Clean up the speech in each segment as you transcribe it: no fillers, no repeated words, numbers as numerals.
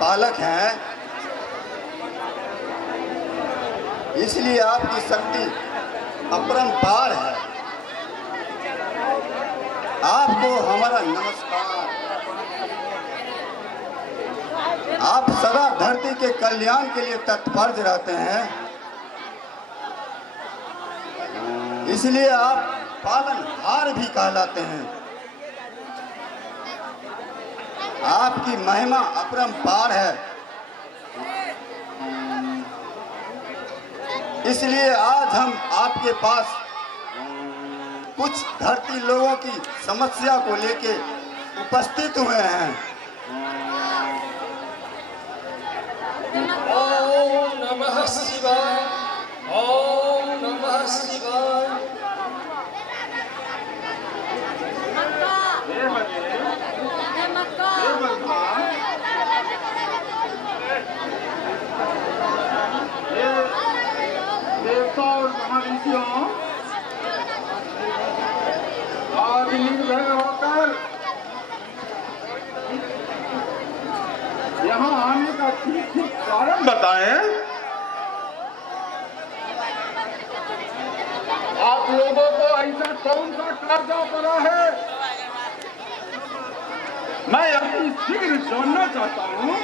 पालक हैं, इसलिए आपकी शक्ति अपरंपार है। आपको हमारा नमस्कार। आप सदा धरती के कल्याण के लिए तत्पर रहते हैं, इसलिए आप पालनहार भी कहलाते हैं। आपकी महिमा अपरंपार है, इसलिए आज हम आपके पास कुछ धरती लोगों की समस्या को लेके उपस्थित हुए हैं। ओम नमः शिवाय, ओम नमः शिवाय। देवता और महाऋषियों, आज निर्भय होकर यहाँ आने का ठीक कारण बताएं। आप लोगों को ऐसा कौन सा कर्जा पड़ा है, मैं अभी शीघ्र जानना चाहता हूँ।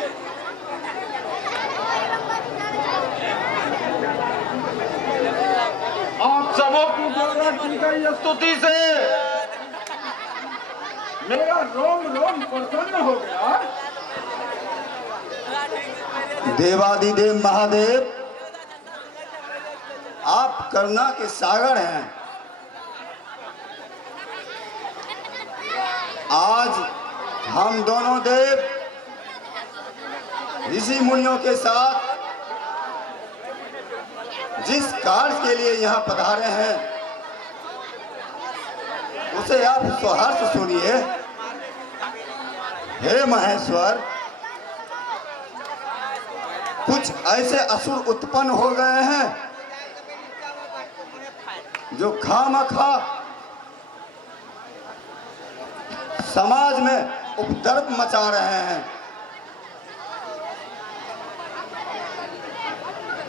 आप सबों की द्वारा की गई स्तुति से मेरा रोम रोम प्रसन्न हो गया। देवादिदेव महादेव, आप करुणा के सागर हैं। आज हम दोनों देव ऋषि मुनियों के साथ जिस कार्य के लिए यहाँ पधारे हैं, उसे आप स्वहर्ष सुनिए। हे महेश्वर, कुछ ऐसे असुर उत्पन्न हो गए हैं जो खामखा समाज में उपद्रव मचा रहे हैं।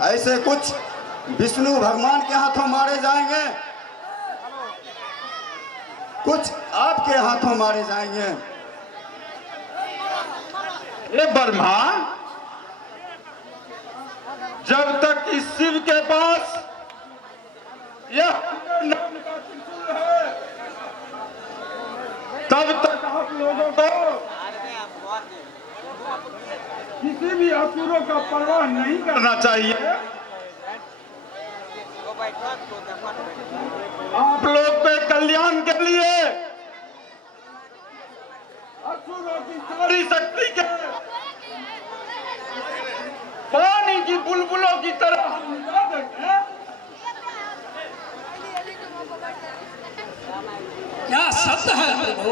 ऐसे कुछ विष्णु भगवान के हाथों मारे जाएंगे, कुछ आपके हाथों मारे जाएंगे। ये ब्रह्मा, जब तक इस शिव के पास यह नाम का त्रिशूल है, तब तक आप लोगों को किसी भी असुरों का परवाह नहीं करना चाहिए। आप लोग के कल्याण के लिए असुरों की सारी शक्ति के पानी की बुलबुलों की तरह हम मिटा देंगे। क्या सत्य है प्रभु?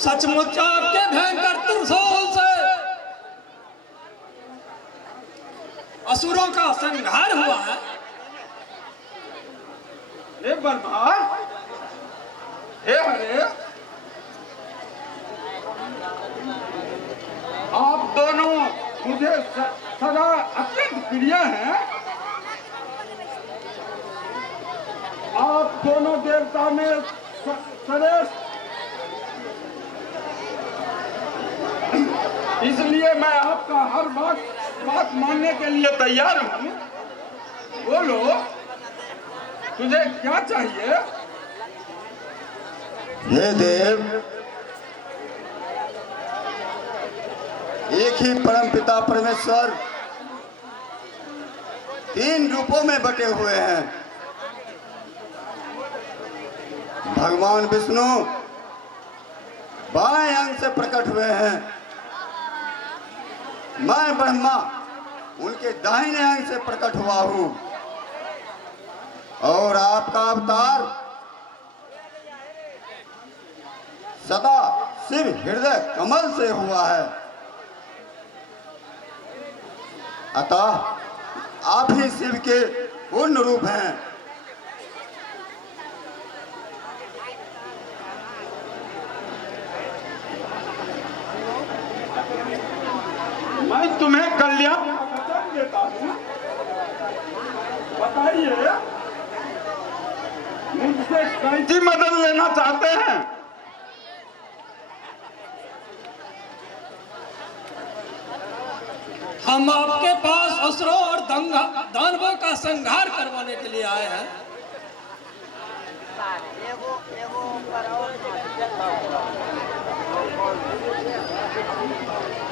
सचमुच आपके भयंकर त्रिशूल से असुरों का संहार हुआ है? हे ब्रह्मा, हे हरे, आप दोनों मुझे सदा अत्यंत प्रिय हैं। आप दोनों देवता में श्रेष्ठ, इसलिए मैं आपका हर बात मानने के लिए तैयार हूँ। बोलो, तुझे क्या चाहिए? हे देव, एक ही परमपिता परमेश्वर तीन रूपों में बटे हुए हैं। भगवान विष्णु बाएं अंग से प्रकट हुए हैं, मैं ब्रह्मा उनके दाहिने अंग से प्रकट हुआ हूं, और आपका अवतार सदा शिव हृदय कमल से हुआ है। अतः आप ही शिव के पूर्ण रूप हैं। तुम्हें कल्याण का वचन देता हूँ। बताइए, मुझसे कैसी मदद लेना चाहते हैं? हम आपके पास असुरों और दानवों का संहार करवाने के लिए आए हैं।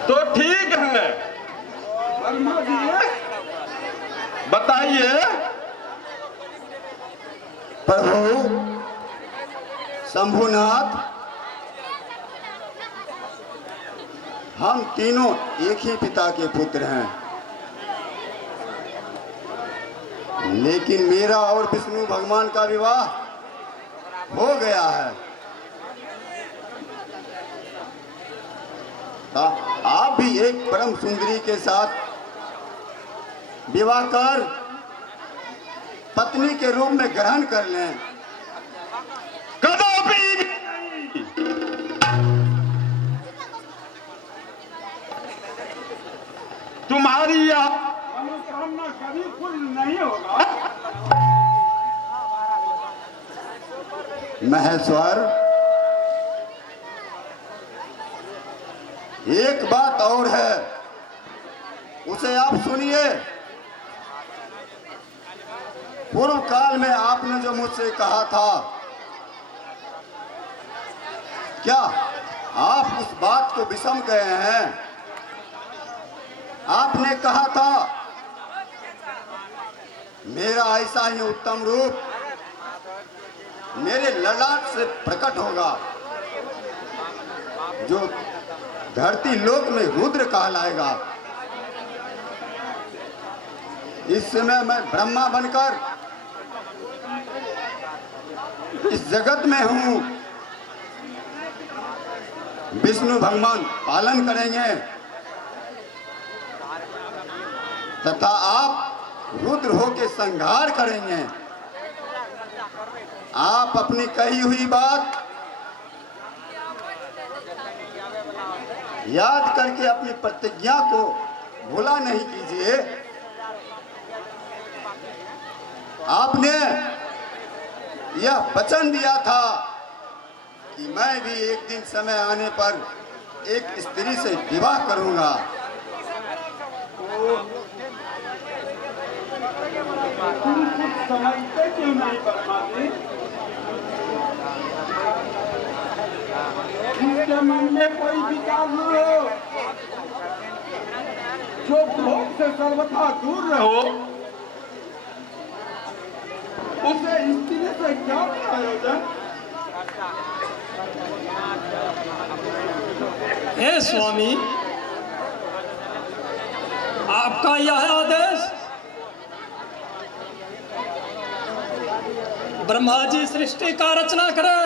तो ठीक है, वर्मा जी बताइए। प्रभु शंभुनाथ, हम तीनों एक ही पिता के पुत्र हैं, लेकिन मेरा और विष्णु भगवान का विवाह हो गया है। आप भी एक परम सुंदरी के साथ विवाह कर पत्नी के रूप में ग्रहण कर लें। कदापि नहीं। तुम्हारी यह मनोकामना कभी पूर्ण नहीं होगा। महेश्वर, एक बात और है, उसे आप सुनिए। पूर्व काल में आपने जो मुझसे कहा था, क्या आप उस बात को विसम गए हैं? आपने कहा था मेरा ऐसा ही उत्तम रूप मेरे ललाट से प्रकट होगा, जो धरती लोक में रुद्र कहलाएगा। इस समय मैं ब्रह्मा बनकर इस जगत में हूं। विष्णु भगवान पालन करेंगे तथा आप रुद्र होकर संहार करेंगे। आप अपनी कही हुई बात याद करके अपनी प्रतिज्ञा को भूला नहीं कीजिए। आपने यह वचन दिया था कि मैं भी एक दिन समय आने पर एक स्त्री से विवाह करूंगा। तुम कुछ समझते क्यों नहीं वर्मा जी? इनके मन में कोई विचार न हो, जो भोग से सर्वथा दूर रहो, उसे स्त्री से क्या प्रयोजन? हे स्वामी, आपका यह आदेश ब्रह्मा जी सृष्टि का रचना करे,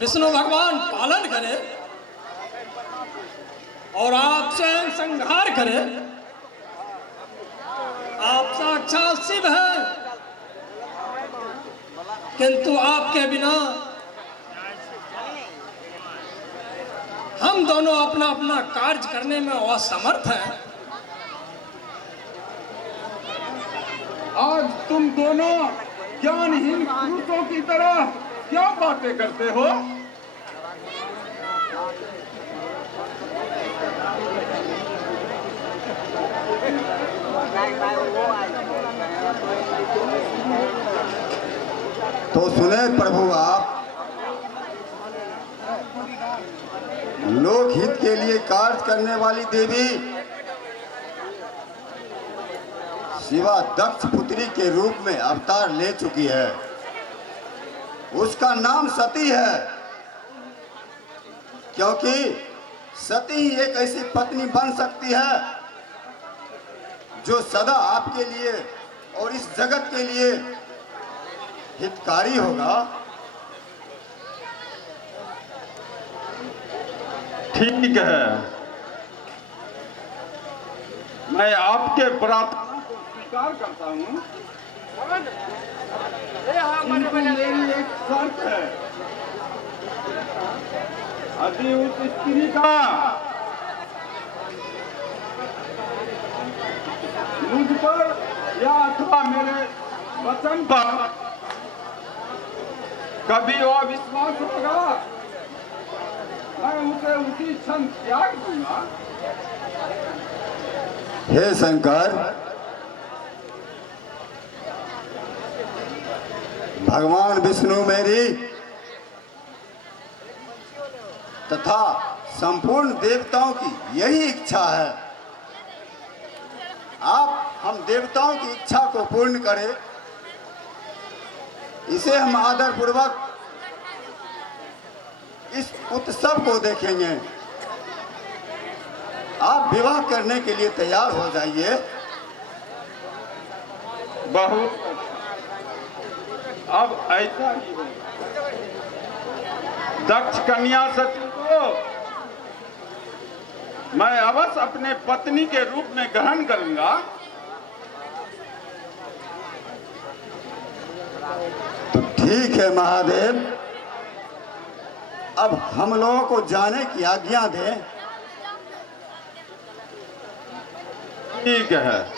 विष्णु भगवान पालन करे और आप स्वयं संहार करे। आप साक्षात शिव हैं, किंतु आपके बिना हम दोनों अपना अपना कार्य करने में असमर्थ हैं। आज तुम दोनों ज्ञानहीन पुरुषों की तरह क्या बातें करते हो? तो सुने प्रभु, आप लोकहित के लिए कार्य करने वाली देवी शिवा दक्ष पुत्री के रूप में अवतार ले चुकी है। उसका नाम सती है, क्योंकि सती ही एक ऐसी पत्नी बन सकती है जो सदा आपके लिए और इस जगत के लिए हितकारी होगा। ठीक है, मैं आपके प्रार्थना को स्वीकार करता हूँ, किंतु मेरी एक शर्त है। यदि उस स्त्री का या अथवा मेरे वचन पर कभी वो विश्वास होगा, मैं उसे उसी क्षण त्याग दूंगा। हे शंकर, भगवान विष्णु मेरी तथा संपूर्ण देवताओं की यही इच्छा है। आप हम देवताओं की इच्छा को पूर्ण करें, इसे हम आदर पूर्वक इस उत्सव को देखेंगे। आप विवाह करने के लिए तैयार हो जाइए। बहुत अब ऐसा ही हो। दक्ष कन्या सती को मैं अवश्य अपने पत्नी के रूप में ग्रहण करूंगा। तो ठीक है महादेव, अब हम लोगों को जाने की आज्ञा दें। ठीक है।